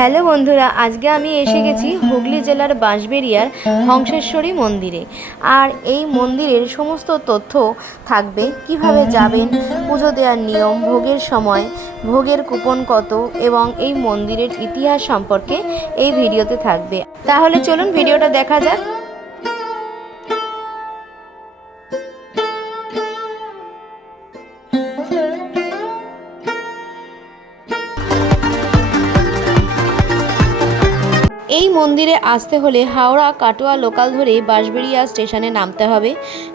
Hello বন্ধুরা, আজকে আমি এসে গেছি হুগলি জেলার বাঁশবেড়িয়ার হংসেশ্বরী মন্দিরে। আর এই মন্দিরের সমস্ত তথ্য থাকবে, কীভাবে যাবেন, পুজো দেওয়ার নিয়ম, ভোগের সময়, ভোগের কুপন কত, এবং এই মন্দিরের ইতিহাস সম্পর্কে এই ভিডিওতে থাকবে। তাহলে চলুন ভিডিওটা দেখা যাক। এই মন্দিরে আসতে হলে হাওড়া, কাটোয়া লোকাল ধরে বাঁশবেড়িয়া স্টেশনে নামতে হবে।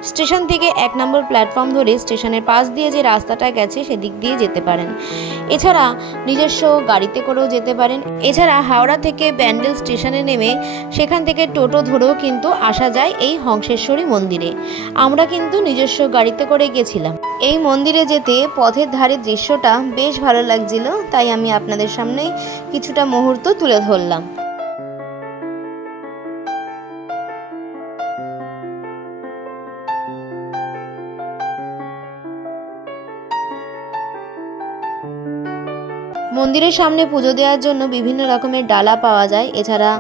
স্টেশন থেকে এক নম্বর প্ল্যাটফর্ম ধরে স্টেশনের পাশ দিয়ে যে রাস্তাটা গেছে সেদিক দিয়ে যেতে পারেন। এছাড়া নিজস্ব গাড়িতে করেও যেতে পারেন। এছাড়া হাওড়া থেকে ব্যান্ডেল স্টেশনে নেমে সেখান থেকে টোটো ধরেও কিন্তু আসা যায় এই হংসেশ্বরী মন্দিরে। আমরা কিন্তু নিজস্ব গাড়িতে করে গেছিলাম। এই মন্দিরে যেতে পথের ধারে দৃশ্যটা বেশ ভালো লাগছিল, তাই আমি আপনাদের সামনে কিছুটা মুহূর্ত তুলে ধরলাম। মন্দিরের সামনে পুজো দেওয়ার জন্য বিভিন্ন রকমের ডালা পাওয়া যায় এছাড়া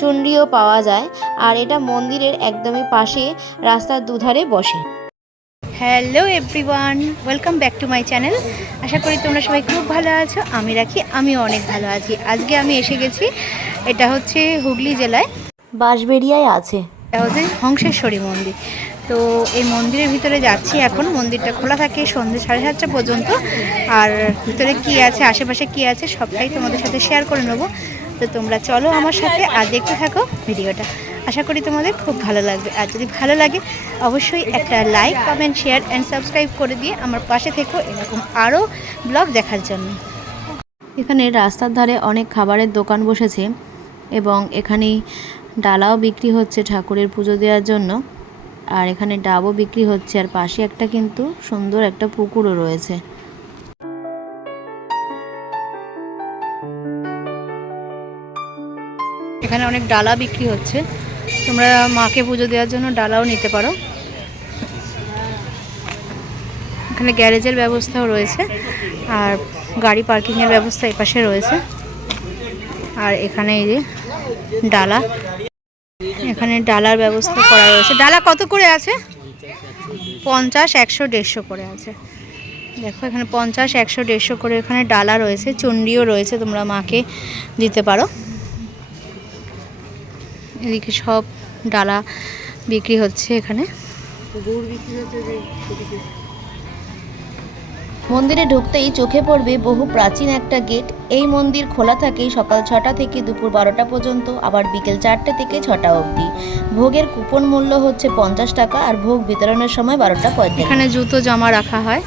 চণ্ডীও পাওয়া যায় আর এটা মন্দিরের একদমই পাশে রাস্তার দুধারে বসে। Hello everyone welcome back to my channel আশা করি তোমরা সবাই খুব ভালো আছো আমি রাখি আমিও অনেক ভালো আছি। আজকে আমি এসে গেছি এটা হচ্ছে হুগলি জেলায়। বাঁশবেরিয়ায় আছে। এটা হচ্ছে হংসেশ্বরী মন্দির। তো এই মন্দিরের ভিতরে যাচ্ছি এখন। মন্দিরটা খোলা থাকে সন্ধ্যে সাড়ে সাতটা পর্যন্ত। আর ভিতরে কি আছে, আশেপাশে কি আছে, সবটাই তোমাদের সাথে শেয়ার করে নেব। তো তোমরা চলো আমার সাথে আর দেখতে থাকো ভিডিওটা। আশা করি তোমাদের খুব ভালো লাগবে। আর যদি ভালো লাগে, অবশ্যই একটা like comment share and subscribe করে দিয়ে আমার পাশে থেকো এরকম আরও ব্লগ দেখার জন্য। এখানে রাস্তার ধারে অনেক খাবারের দোকান বসেছে এবং এখানে ডালাও বিক্রি হচ্ছে ঠাকুরের পুজো দেওয়ার জন্য। আর এখানে ডাবও বিক্রি হচ্ছে আর পাশে একটা কিন্তু সুন্দর একটা পুকুরও রয়েছে। এখানে অনেক ডালা বিক্রি হচ্ছে। তোমরা মাকে পুজো দেওয়ার জন্য ডালাও নিতে পারো। এখানে গ্যারেজের ব্যবস্থাও রয়েছে আর গাড়ি পার্কিংয়ের ব্যবস্থা এপাশে রয়েছে। আর এখানে এই যে ডালা এখানে ডালার ব্যবস্থা করা রয়েছে। ডালা কত করে আছে? পঞ্চাশ, একশো, দেড়শো করে আছে। দেখো, এখানে পঞ্চাশ, একশো, দেড়শো করে এখানে ডালা রয়েছে। চণ্ডীও রয়েছে, তোমরা মাকে দিতে পারো। এদিকে সব ডালা বিক্রি হচ্ছে এখানে। মন্দিরে ঢুকতেই চোখে পড়বে বহু প্রাচীন একটা গেট। এই মন্দির খোলা থাকে সকাল ছটা থেকে দুপুর বারোটা পর্যন্ত, আবার বিকেল চারটে থেকে ছটা অবধি। ভোগের কুপন মূল্য হচ্ছে পঞ্চাশ টাকা আর ভোগ বিতরণের সময় বারোটা পয়সা এখানে জুতো জমা রাখা হয়।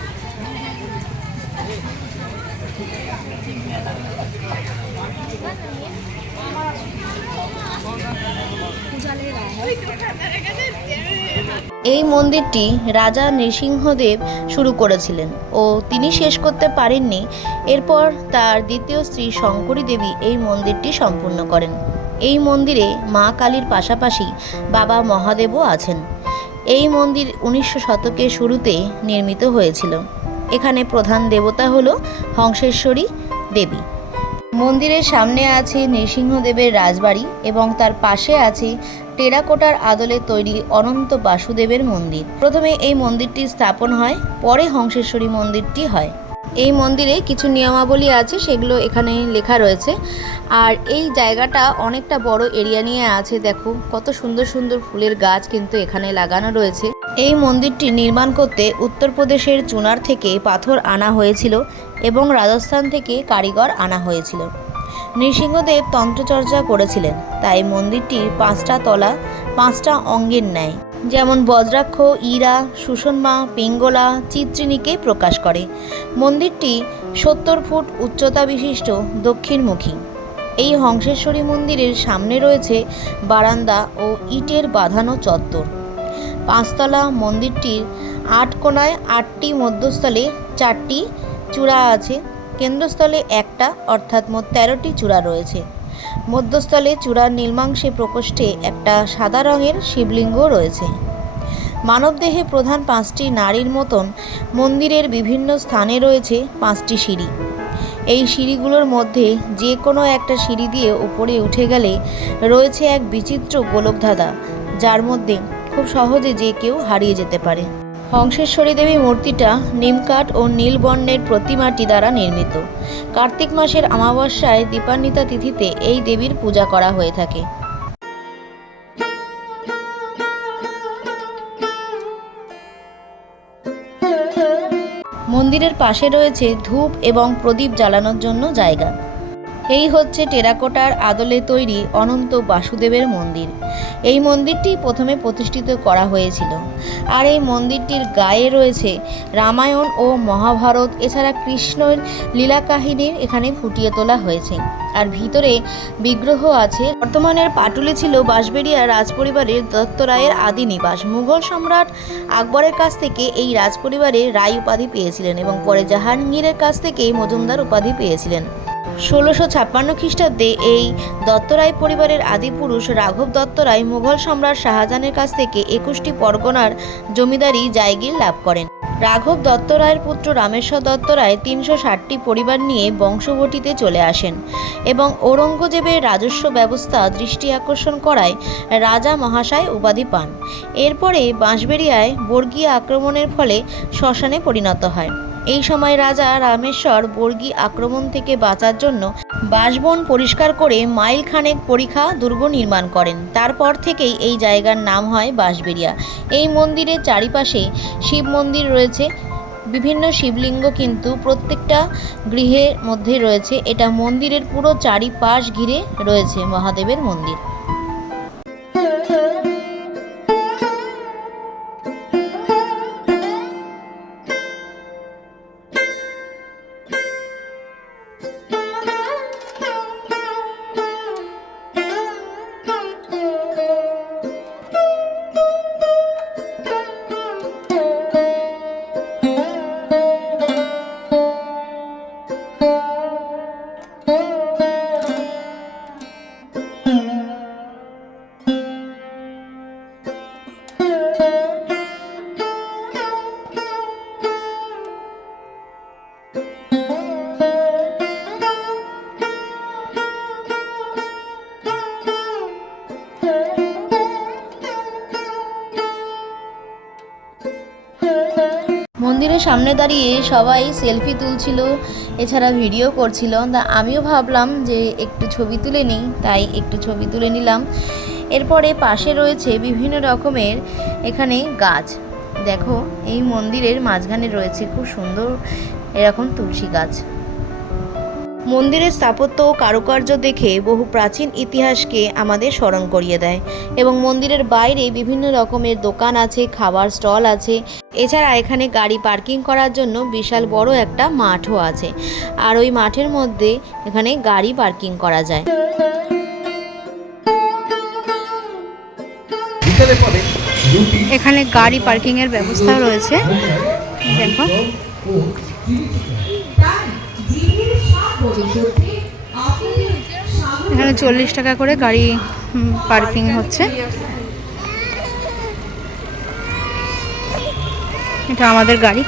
এই মন্দিরটি রাজা নৃসিংহদেব শুরু করেছিলেন ও তিনি শেষ করতে পারেননি। এরপর তার দ্বিতীয় স্ত্রী শঙ্করী দেবী এই মন্দিরটি সম্পূর্ণ করেন। এই মন্দিরে মা কালীর পাশাপাশি বাবা মহাদেবও আছেন। এই মন্দির উনিশশো শতকের শুরুতে নির্মিত হয়েছিল। এখানে প্রধান দেবতা হল হংসেশ্বরী দেবী। মন্দিরের সামনে আছে নৃসিংহদেবের রাজবাড়ি এবং তার পাশে আছে টেরাকোটার আদলে তৈরি অনন্ত বাসুদেবের মন্দির। প্রথমে এই মন্দিরটি স্থাপন হয়, পরে হংসেশ্বরী মন্দিরটি হয়। এই মন্দিরে কিছু নিয়মাবলী আছে, সেগুলো এখানে লেখা রয়েছে। আর এই জায়গাটা অনেকটা বড় এরিয়া নিয়ে আছে, দেখো। কত সুন্দর সুন্দর ফুলের গাছ কিন্তু এখানে লাগানো রয়েছে। এই মন্দিরটি নির্মাণ করতে উত্তরপ্রদেশের চুনার থেকে পাথর আনা হয়েছিল। এবং রাজস্থান থেকে কারিগর আনা হয়েছিল। নৃসিংহদেব তন্ত্রচর্চা করেছিলেন, তাই মন্দিরটির পাঁচটা তলা, পাঁচটা অঙ্গের ন্যায়, যেমন বজ্রাক্ষ, ইরা সুষমা পিঙ্গলা, চিত্রিণীকে প্রকাশ করে। মন্দিরটি সত্তর ফুট উচ্চতা বিশিষ্ট, দক্ষিণমুখী। এই হংসেশ্বরী মন্দিরের সামনে রয়েছে বারান্দা ও ইটের বাঁধানো চত্বর। পাঁচতলা মন্দিরটির আট কোণায় আটটি মধ্যস্থলে চারটি চূড়া আছে। কেন্দ্রস্থলে একটা, অর্থাৎ মোট তেরোটি চূড়া রয়েছে। মধ্যস্থলে চূড়ার নীলমাংসে প্রকোষ্ঠে একটা সাদা রঙের শিবলিঙ্গ রয়েছে। মানবদেহে প্রধান পাঁচটি নারীর মতন মন্দিরের বিভিন্ন স্থানে রয়েছে পাঁচটি সিঁড়ি। এই সিঁড়িগুলোর মধ্যে যে কোনো একটা সিঁড়ি দিয়ে উপরে উঠে গেলে রয়েছে এক বিচিত্র গোলকধাঁধা, যার মধ্যে খুব সহজে যে কেউ হারিয়ে যেতে পারে। হংসেশ্বরী দেবী মূর্তিটা নিমকাঠ ও নীলবর্ণের প্রতিমাটি দ্বারা নির্মিত। কার্তিক মাসের অমাবস্যায় দীপান্বিতা তিথিতে এই দেবীর পূজা করা হয়ে থাকে। মন্দিরের পাশে রয়েছে ধূপ এবং প্রদীপ জ্বালানোর জন্য জায়গা। এই হচ্ছে টেরাকোটার আদলে তৈরি অনন্ত বাসুদেবের মন্দির। এই মন্দিরটি প্রথমে প্রতিষ্ঠিত করা হয়েছিল। আর এই মন্দিরটির গায়ে রয়েছে রামায়ণ ও মহাভারত, এছাড়া কৃষ্ণের লীলা কাহিনীর এখানে ফুটিয়ে তোলা হয়েছে। আর ভিতরে বিগ্রহ আছে। বর্তমানের পাটুলি ছিল বাঁশবেড়িয়া রাজপরিবারের দত্ত রায়ের আদি নিবাস। মুঘল সম্রাট আকবরের কাছ থেকে এই রাজপরিবারে রায় উপাধি পেয়েছিলেন এবং পরে জাহাঙ্গীরের কাছ থেকে মজুমদার উপাধি পেয়েছিলেন। ষোলোশো ছাপ্পান্ন খ্রিস্টাব্দে এই দত্তরায় পরিবারের আদিপুরুষ রাঘব দত্তরায় মুঘল সম্রাট শাহজাহানের কাছ থেকে একুশটি পরগনার জমিদারি জায়গির লাভ করেন। রাঘব দত্তরায়ের পুত্র রামেশ্বর দত্তরায় তিনশো ষাটটি পরিবার নিয়ে বংশবটিতে চলে আসেন এবং ঔরঙ্গজেবের রাজস্ব ব্যবস্থা দৃষ্টি আকর্ষণ করায় রাজা মহাশয় উপাধি পান। এরপরে বাঁশবেড়িয়ায় বর্গীয় আক্রমণের ফলে শ্মশানে পরিণত হয়। এই সময় রাজা রামেশ্বর বর্গী আক্রমণ থেকে বাঁচার জন্য বাঁশবন পরিষ্কার করে মাইল খানেক পরীক্ষা দুর্গ নির্মাণ করেন। তারপর থেকেই এই জায়গার নাম হয় বাঁশবেড়িয়া। এই মন্দিরের চারিপাশে শিব মন্দির রয়েছে। বিভিন্ন শিবলিঙ্গ কিন্তু প্রত্যেকটা গৃহের মধ্যে রয়েছে। এটা মন্দিরের পুরো চারিপাশ ঘিরে রয়েছে মহাদেবের মন্দির। মন্দিরের সামনে দাঁড়িয়ে সবাই সেলফি তুলছিল, এছাড়া ভিডিও করছিল। তা আমিও ভাবলাম যে একটু ছবি তুলে নিই, তাই একটু ছবি তুলে নিলাম। এরপরে পাশে রয়েছে বিভিন্ন রকমের এখানে গাছ। দেখো, এই মন্দিরের মাঝখানে রয়েছে খুব সুন্দর এরকম তুলসী গাছ। মন্দিরের স্থাপত্য ও কারুকার্য দেখে বহু প্রাচীন ইতিহাসকে আমাদের স্মরণ করিয়ে দেয়। এবং মন্দিরের বাইরে বিভিন্ন রকমের দোকান আছে, খাবার স্টল আছে। এছাড়া এখানে গাড়ি পার্কিং করার জন্য বিশাল বড় একটা মাঠও আছে। আর ওই মাঠের মধ্যে এখানে গাড়ি পার্কিং করা যায়। এখানে গাড়ি পার্কিংয়ের ব্যবস্থা রয়েছে। দেখো। এখানে চল্লিশ টাকা করে গাড়ি পার্কিং হচ্ছে। এটা আমাদের গাড়ি।